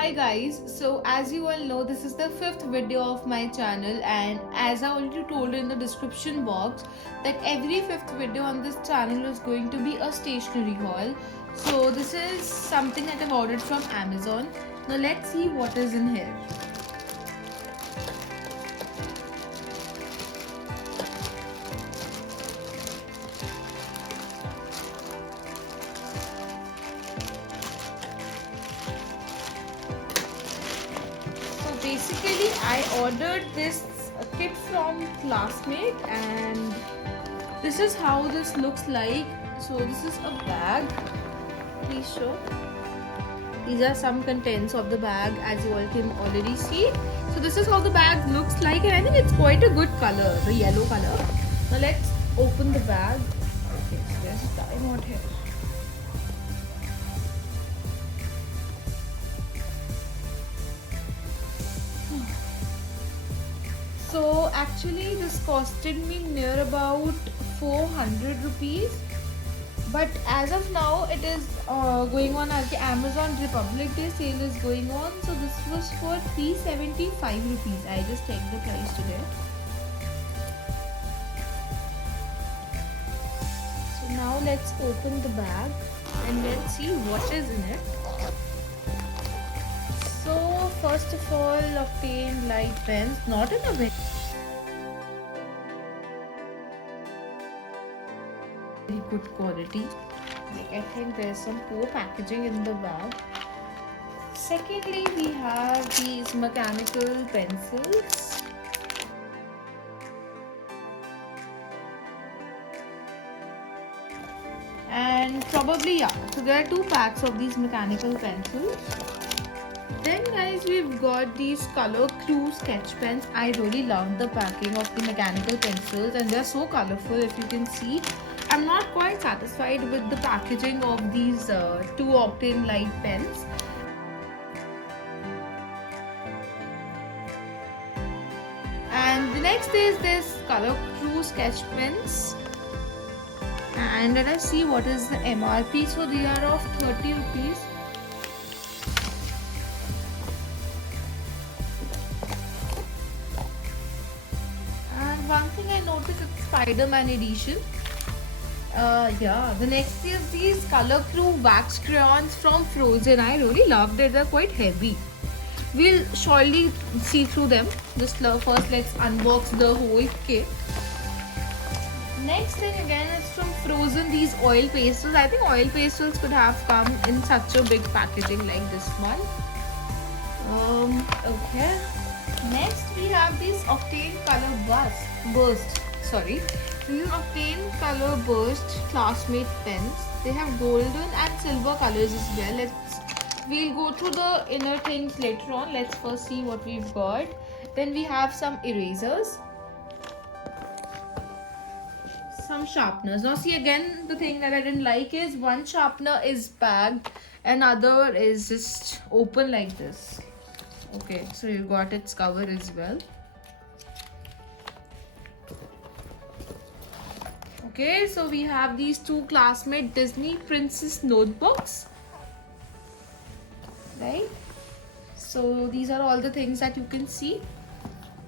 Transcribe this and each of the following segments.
Hi guys, so as you all know, this is the 5th video of my channel, and as I already told in the description box that every 5th video on this channel is going to be a stationery haul. So this is something that I've ordered from Amazon. Now let's see what is in here. Basically, I ordered this kit from Classmate, and this is how this looks like. So this is a bag. Please show. These are some contents of the bag, as you all can already see. So this is how the bag looks like, and I think it's quite a good color, the yellow color. Now let's open the bag. Okay, so there's a tie knot here. So actually this costed me near about 400 rupees, but as of now it is going on as the Amazon Republic Day sale is going on. So this was for 375 rupees. I just checked the price today. So now let's open the bag and let's see what is in it. So first of all, obtain light pens, not in a very good quality. Like, I think there's some poor packaging in the bag. Secondly, we have these mechanical pencils. And probably, yeah, so there are 2 packs of these mechanical pencils. Then guys, we've got these color crew sketch pens. I really love the packing of the mechanical pencils, and they're so colorful. If you can see, I'm not quite satisfied with the packaging of these 2-octane light pens. And the next is this color crew sketch pens, and let us see what is the MRP. So they are of 30 rupees. One thing I noticed, it's Spider-Man edition. Yeah, the next is these color crew wax crayons from Frozen. I really loved it. They're quite heavy. We'll surely see through them. Just first let's unbox the whole kit. Next thing again is from Frozen, these oil pastels. I think oil pastels could have come in such a big packaging like this one. Okay. Next we have these Octane Color Burst. Sorry. This is Octane Color Burst Classmate pens. They have golden and silver colors as well. We'll go through the inner things later on. Let's first see what we've got. Then we have some erasers. Some sharpeners. Now see, again, the thing that I didn't like is one sharpener is bagged, another is just open like this. Okay, so you got its cover as well. Okay, so we have these 2 Classmate Disney Princess notebooks, right? So these are all the things that you can see.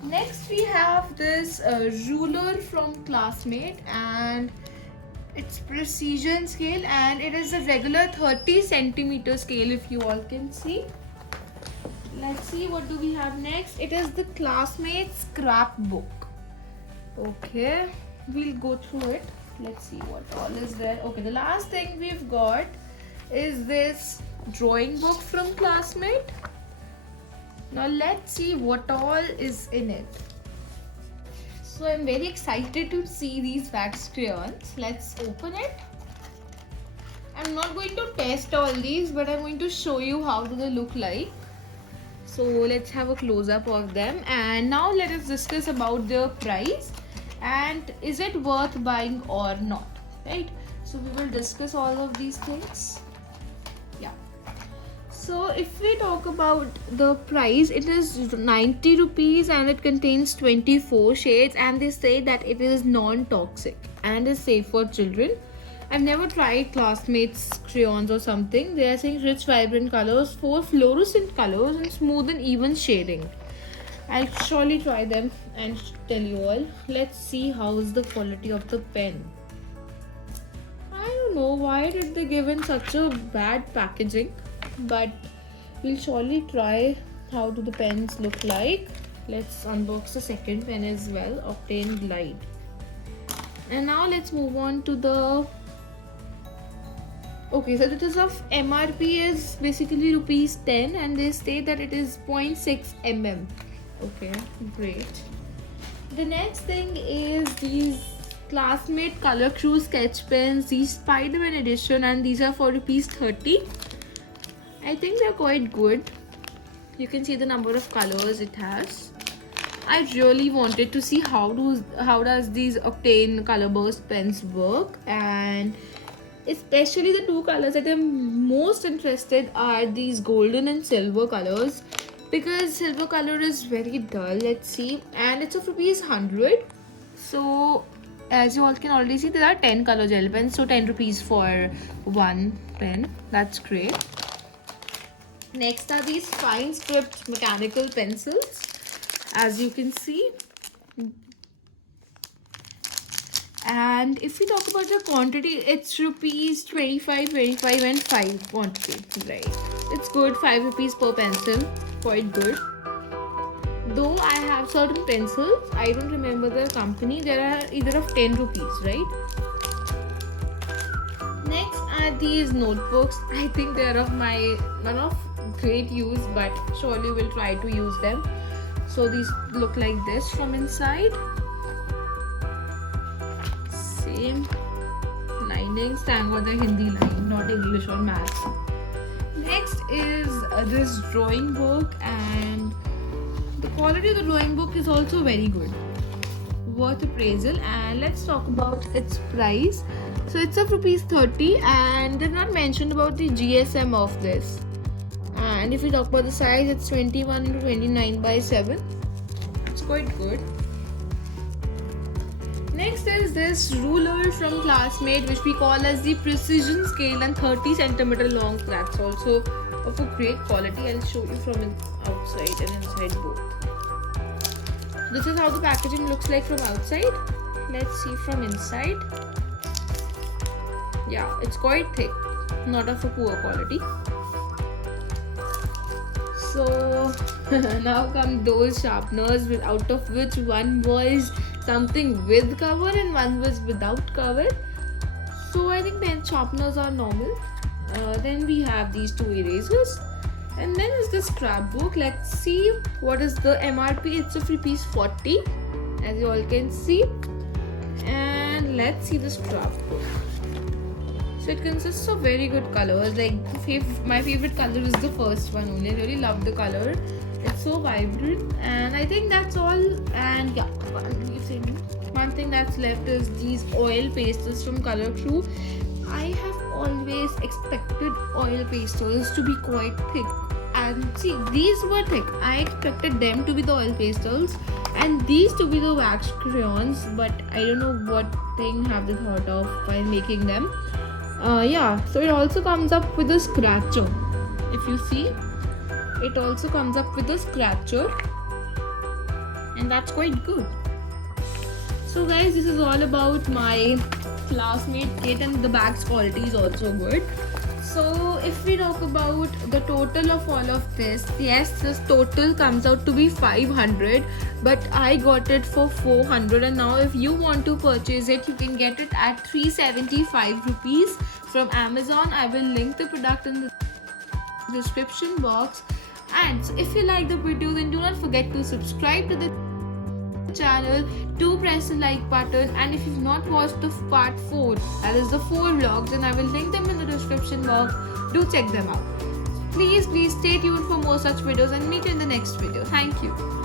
Next we have this ruler from Classmate, and it's precision scale, and it is a regular 30 centimeter scale, if you all can see. Let's see what do we have next. It is the Classmate scrapbook. Okay, we'll go through it. Let's see what all is there. Okay, the last thing we've got is this drawing book from Classmate. Now let's see what all is in it. So I'm very excited to see these wax crayons. Let's open it. I'm not going to test all these, but I'm going to show you how do they look like. So let's have a close-up of them, and now let us discuss about their price and is it worth buying or not, right? So we will discuss all of these things. Yeah. So if we talk about the price, it is 90 rupees and it contains 24 shades, and they say that it is non-toxic and is safe for children. I've never tried Classmates crayons or something. They are saying rich, vibrant colors, 4 fluorescent colors, and smooth and even shading. I'll surely try them and tell you all. Let's see how is the quality of the pen. I don't know why did they give in such a bad packaging, but we'll surely try how do the pens look like. Let's unbox the second pen as well, Octane Glide. And now let's move on to the... Okay, so the total of MRP is basically rupees 10 and they state that it is 0.6 mm. Okay, great. The next thing is these Classmate Color Crew sketch pens, these Spider-Man edition, and these are for rupees 30. I think they're quite good. You can see the number of colors it has. I really wanted to see how does these Octane color burst pens work, and especially the two colors that I'm most interested are these golden and silver colors, because silver color is very dull. Let's see, and it's of rupees 100. So as you all can already see, there are 10 color gel pens, so 10 rupees for one pen. That's great. Next are these fine stripped mechanical pencils, as you can see. And if we talk about the quantity, it's rupees 25, 25 and 5 quantity, right? It's good, 5 rupees per pencil, quite good. Though I have certain pencils, I don't remember the company, there are either of 10 rupees, right? Next are these notebooks. I think they are of none of great use, but surely we'll try to use them. So these look like this from inside. Same linings, thank God they're Hindi line, not English or maths. Next is this drawing book, and the quality of the drawing book is also very good, worth appraisal. And let's talk about its price. So it's of rupees 30 and they're not mentioned about the GSM of this. And if we talk about the size, it's 21 into 29 by 7. It's quite good. Next is this ruler from Classmate, which we call as the precision scale, and 30 centimeter long. That's also of a great quality. I'll show you from outside and inside both. This is how the packaging looks like from outside. Let's see from inside. Yeah, it's quite thick, not of a poor quality. So now come those sharpeners, out of which one was something with cover and one was without cover. So I think pen sharpeners are normal. Then we have these two erasers, and then is the scrapbook. Let's see what is the MRP. It's of rupees 40, as you all can see. And let's see the scrapbook. So it consists of very good colors. Like my favorite color is the first one only. I really love the color. It's so vibrant, and I think that's all. And yeah, one thing that's left is these oil pastels from Color Crew. I have always expected oil pastels to be quite thick, and see, these were thick. I expected them to be the oil pastels and these to be the wax crayons, but I don't know what thing have they thought of while making them. Yeah, so it also comes up with a scratcher. If you see, it also comes up with a scratcher, and that's quite good. So guys, this is all about my Classmate kit, and the bag's quality is also good. So if we talk about the total of all of this, yes, this total comes out to be 500, but I got it for 400, and now if you want to purchase it, you can get it at 375 rupees from Amazon. I will link the product in the description box. And if you like the video, then do not forget to subscribe to the channel, do press the like button, and if you've not watched the part 4, that is the 4 vlogs, and I will link them in the description box. Do check them out. Please stay tuned for more such videos, and meet you in the next video. Thank you.